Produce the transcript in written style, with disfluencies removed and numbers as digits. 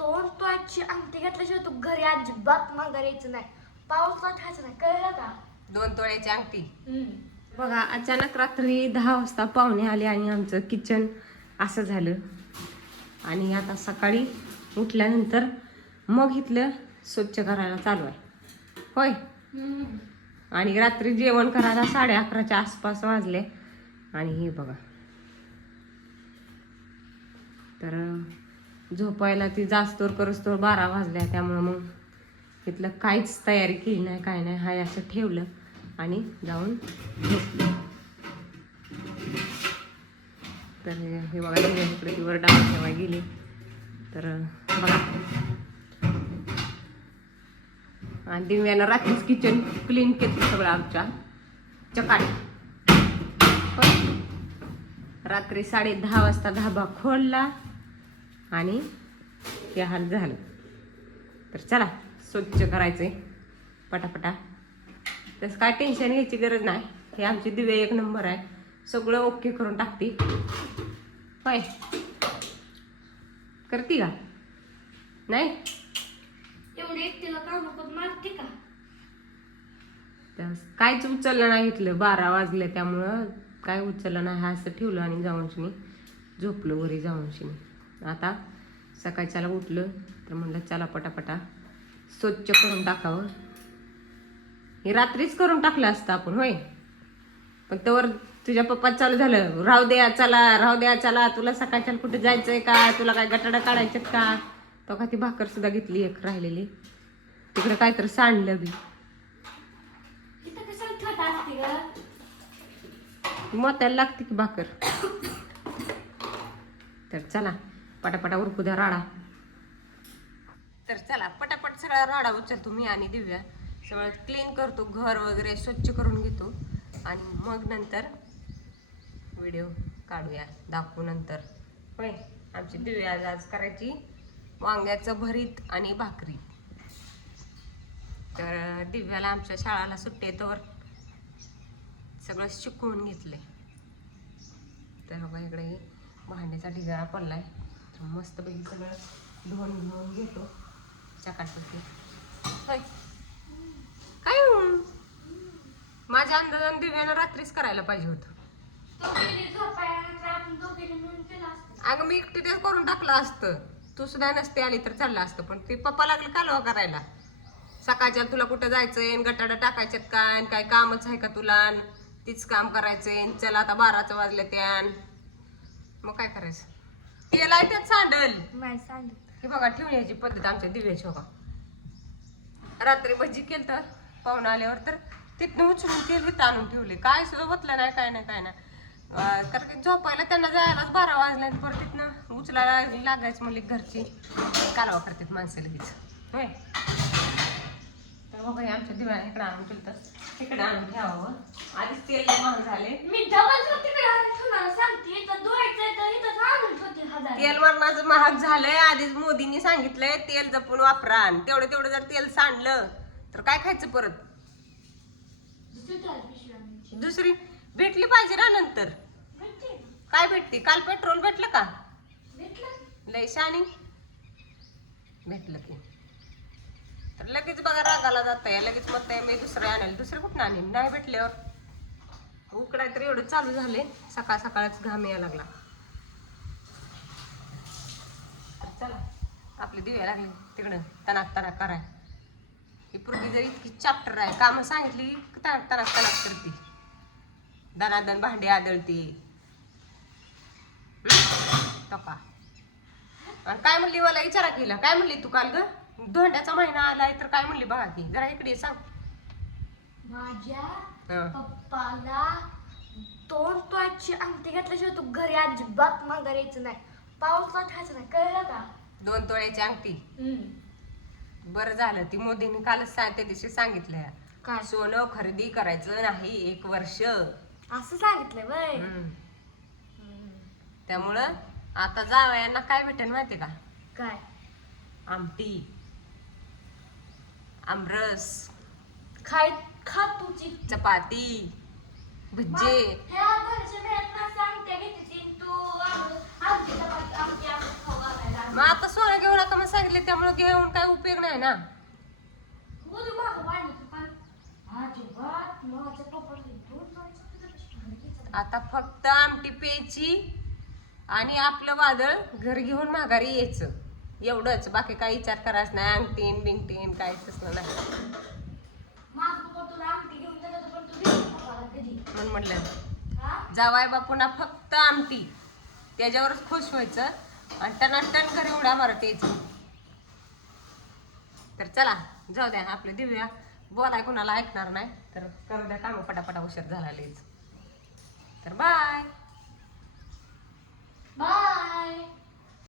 दोन तोळ्याची अंगठी घेतल्याशिवाय तू घरी अजिबात माघार यायचं नाही. पावसात खायचं नाही, कळलं का? 2 तोळ्याची अंगठी. बघा अचानक रात्री 10 वाजता पाहुणे आले आणि आमचं किचन असं झालं. आणि आता सकाळी उठल्यानंतर मग इथलं स्वच्छ करायला चालू आहे होय. आणि रात्री जेवण करायला 11:30च्या आसपास वाजले. आणि हे बघा तर झोपायला ती जास्तोर करूस्तोर 12 वाजल्या. त्यामुळं मग इथलं काहीच तयारी केली नाही, काय नाही, हाय असं ठेवलं आणि जाऊन झोपले. तर हे बघा इकडे ती वर डाळ ठेवायला गेली. तर बघा आणि दिव्यानं रात्रीच किचन क्लीन केलं सगळं आमच्या चकाट. रात्री 10:30 वाजता धाबा खोलला आणि हे हाल झालं. तर चला स्वच्छ करायचंय पटापटा. तसं काय टेन्शन घ्यायची गरज नाही. हे आमची दिव्या 1 नंबर आहे, सगळं ओके करून टाकते होय. करते का नाही? एवढी एकटीला काम करून मारते का? काहीच उचललं नाही इथलं. 12 वाजले त्यामुळं काय उचललं नाही. हा असं ठेवलं आणि जाऊन शिनी झोपलो वरी जाऊन शिनी. आता सकाळच्याला उठलं तर म्हणलं चला पटापटा स्वच्छ करून टाकावं. हे रात्रीच करून टाकलं असतं आपण होय. पण तोवर तुझ्या पप्पा चालू झालं, राहू द्या चला, तुला सकाळच्या कुठे जायचंय का, तुला काय गटाडा काढायच्यात का. तो का ती भाकर सुद्धा घेतली एक राहिलेली, तिकडे काहीतरी सांडलं बी. मोत्याला लागते की भाकर. तर चला पटापटा उरकू द्या राडा. तर चला पटापट सगळा राडा उचलतो मी आणि दिव्या. सगळं क्लीन करतो, घर वगैरे स्वच्छ करून घेतो आणि मग नंतर व्हिडिओ काढूया, दाखवू नंतर होय. आमची दिव्या आज करायची वांग्याचं भरीत आणि भाकरी. तर दिव्याला आमच्या शाळेला सुट्टी आहे तर सगळं शिकवून घेतलंय. तर बघा इकडे भांड्याचा ढिगारा पडलाय. तर मस्तपैकी सगळं धुवून घेतो चकाटपट्टी होय. काय माझ्या अंदाजाने दिव्यानं रात्रीच करायला पाहिजे होतं. अगं मी एकटी ते करून टाकलं असतं, तू सुद्धा नसते आली तर चाललं असतं. पण ते पप्पा लागले कालवा करायला. सकाळच्या तुला कुठं जायचंय, गटाडा टाकायच्यात काय, काय कामच आहे का तुला, तीच काम करायचंय. चला आता 12 वाजले त्यान, मग काय करायचं. तेल आहे त्यात सांडल. हे बघा ठेवण्याची पद्धत आमच्या दिव्याची. बघा रात्री भजी केलं तर पाहुणं आल्यावर तर तिथनं उचलून तेल इथं आणून ठेवले. काय सुद्धा बतलं नाही, काय नाही. कारण झोपायला त्यांना जायलाच 12 वाजले. परत तिथनं उचलायला लागायचं म्हणले घरची कालवा करतात माणसं लगेच होय. तर बघा आमच्या दिव्याने इकडे आणून ठेवलं तर तिकडे आणून ठेवावं. आधीच तेल महाग झाले. मी तेल मरणाचं महाग झालंय. आधीच मोदींनी सांगितलंय तेल जपून वापरा. आणि तेवढं जर तेल सांडलं तर काय खायचं परत. दुसरी भेटली पाहिजे ना नंतर. काय भेटते? काल पेट्रोल भेटलं का? लय शानी भेटलं की तर लगेच बघा रागाला जाताय. लगेच म्हणताय मी दुसरं आणेल. दुसरं कुठं आणेल? नाही भेटल्यावर उकडाय तर एवढं चालू झाले. सकाळच घाम यायला लागला. चला आपली दिव्या लागली तिकडं तनाक कराय. ही पूर्वी जर इतकी चॅप्टर आहे, कामं सांगितली की तनाक करते. दनादन भांडी आदळते. टोका आणि काय म्हणली मला विचारा केला. काय म्हणली तू काल ग? धोंड्याचा महिना आलाय तर काय म्हणली बघा की जरा इकडे सांग. माझ्या पप्पाला 2 तोळ्याची अंगठी घेतल्याशिवाय तू घरी अजिबात माघार यायचं नाही. पावसात खायचं नाही, कळलं का? 2 तोळ्याची अंगठी. बरं झालं ती मोदींनी कालच त्या दिवशी सांगितलंय काय? सोनं खरेदी करायचं नाही 1 वर्ष असं सांगितलंय बाय. त्यामुळं आता जावयांना काय भेटेल माहिती का? काय? आमटी, आमरस, खा तुझी चपाती, भज्जे. मग आता सोनं घेऊ नका मग सांगितले नाही ना. बोलू मागं वाढलं पण अजिबात माझ्या पप्पाला दोन जायचं. आता फक्त आमटी प्यायची आणि आपलं वादळ घर घेऊन माघारी यायचं एवढंच. बाकी काही विचार करायचं नाही. अंगटीन बिंगटीन काहीच तसलं नाही. माझं पप्पा तुला आमटी घेऊन जातात पण तू दिली पप्पाला कधी? म्हणून म्हटलं हा? जावाय बापूंना फक्त आमटी, त्याच्यावरच खुश व्हायचं आणि टनाटन घरी उड्या मारत यायचं. तर चला जाऊ द्या, आपले दिव्या बोलाय कुणाला ऐकणार नाही, तर करू द्या कामं पटापटा, उशीर झाला लईच. तर बाय. बाय.